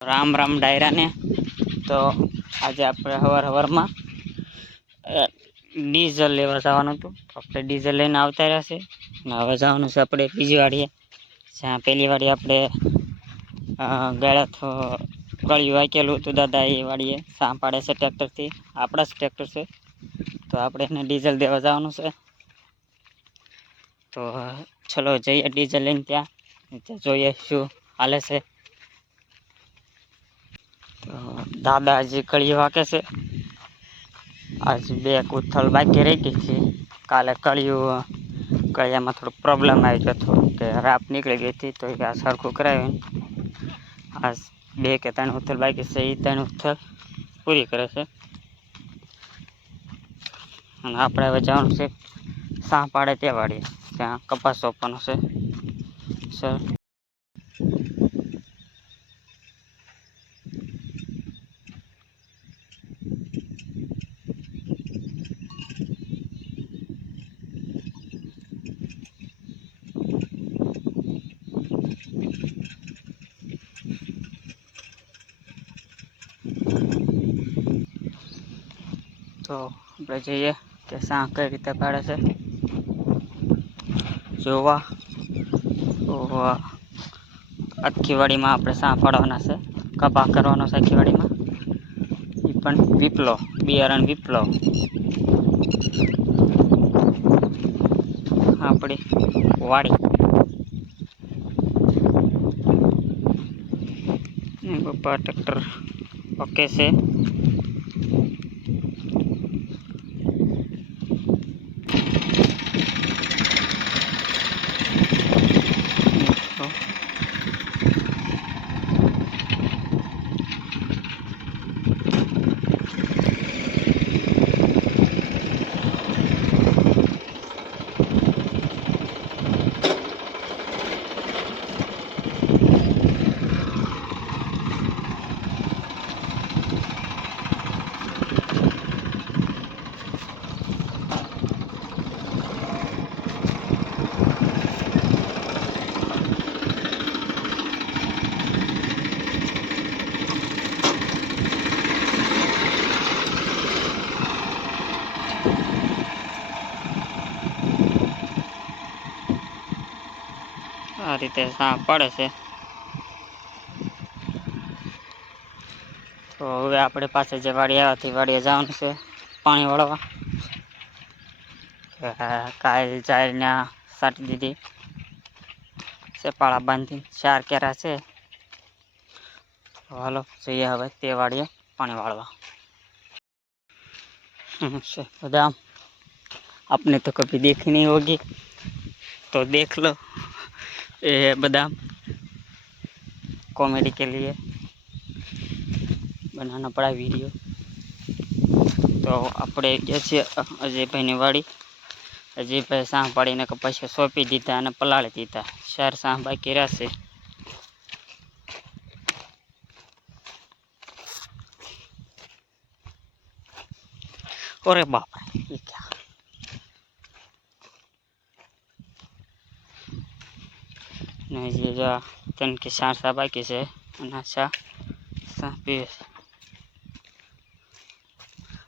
રામ રામ ડાયરાને. તો આજે આપણે હવાર હવારમાં ડીઝલ લેવા જવાનું હતું. આપણે ડીઝલ લઈને આવતા રહ્યા છે અને હવે જવાનું છે આપણે બીજી વાડીએ. જ્યાં પહેલી વાડી આપણે ગાળા ગળ્યું વાંકેલું હતું દાદા એ વાડીએ. સાં છે ટ્રેક્ટરથી. આપણા જ ટ્રેક્ટર છે. તો આપણે એને ડીઝલ દેવા જવાનું છે. તો ચલો જઈએ ડીઝલ લઈને ત્યાં જોઈએ શું હાલે છે. દાદા હજી કળી વાકે છે. આજ બે કુથલ બાકી રહી ગઈ છે. કાલે કળિયું કળિયામાં થોડો પ્રોબ્લેમ આવી ગયો હતો કે રાપ નીકળી ગઈ હતી, તો આ સરખું કરાવ્યું. આજ બે કે ત્રણ ઉથલ બાકી છે એ ત્રણ ઉથલ પૂરી કરે છે. અને આપણે હવે જવાનું છે સાં પાડે તે વાડીએ ત્યાં કપાસ સોંપવાનો છે. સર તો આપણે જઈએ કે સાં કઈ રીતે પાડે છે જોવા તો આખી વાડીમાં આપણે સાં પાડવાના છે કપા કરવાનો છે આખી વાડીમાં એ પણ વિપલો બિયારણ વિપલો આપણી વાડી ને પપ્પા ટ્રેક્ટર ઓકે છે રીતે સાપ પડે છે તો હવે આપણે પાસે જે વાડી આવ્યા વાડીએ જવાનું છે પાણી વાળવા કાલ ચારને સાટી દીધી સેપાળા બાંધી ચાર કેરા છે તો હાલો જઈએ હવે તે વાડીએ પાણી વાળવા हम्म, से बादाम आपने तो कभी देखी नहीं होगी तो देख लो ये है बादाम कॉमेडी के लिए बनाना पड़ा वीडियो તો આપણે ગયા છીએ અજયભાઈની વાડી અજયભાઈ સાહ પાડીને કે પછી સોંપી દીધા અને પલાળી દીધા ચાર સાહ બાકી રહેશે ઓરે બાપ રે એ ક્યાં ને જે જો ત્રણ કે ચાર સા બાકી છે અને આ ચા સા પીવે છે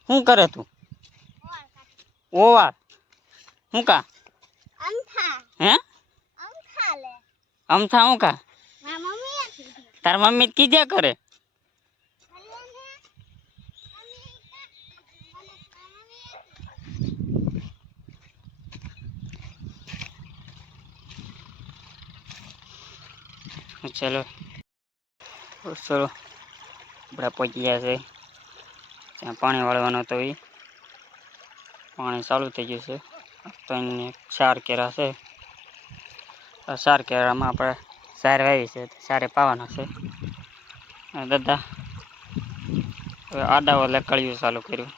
શું કરે તું ઓવા શું કા અમથા હે અમથા લે અમથા હું કા મારા મમ્મી હતી તાર મમ્મી કીધા કરે તો ચલો. આપણે પહોંચી ગયા છે. ત્યાં પાણી વાળવાનું તો પાણી ચાલુ થઈ ગયું છે. એને ચાર કેરા છે. ચાર કેરામાં આપણે સાર વાવી છે. સારે પાવાના છે. દાદા, હવે આડા ઓલે કળિયું ચાલુ કર્યું.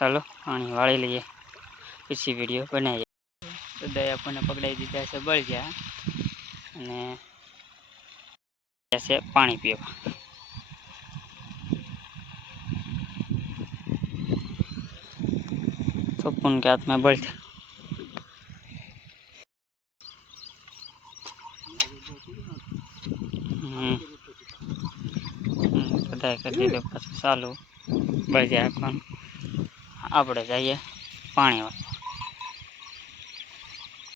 ચાલો પાણી વાળી લઈએ. પછી વીડિયો બનાવીએ. તો દયાપુને પકડાઈ દીધા છે બળજ્યા અને છે પાણી પીવા. સપન કે હાથમાં બળજા બધા પાછું ચાલુ. બળજા આપવાનું આપણે જઈએ પાણી વાળવા.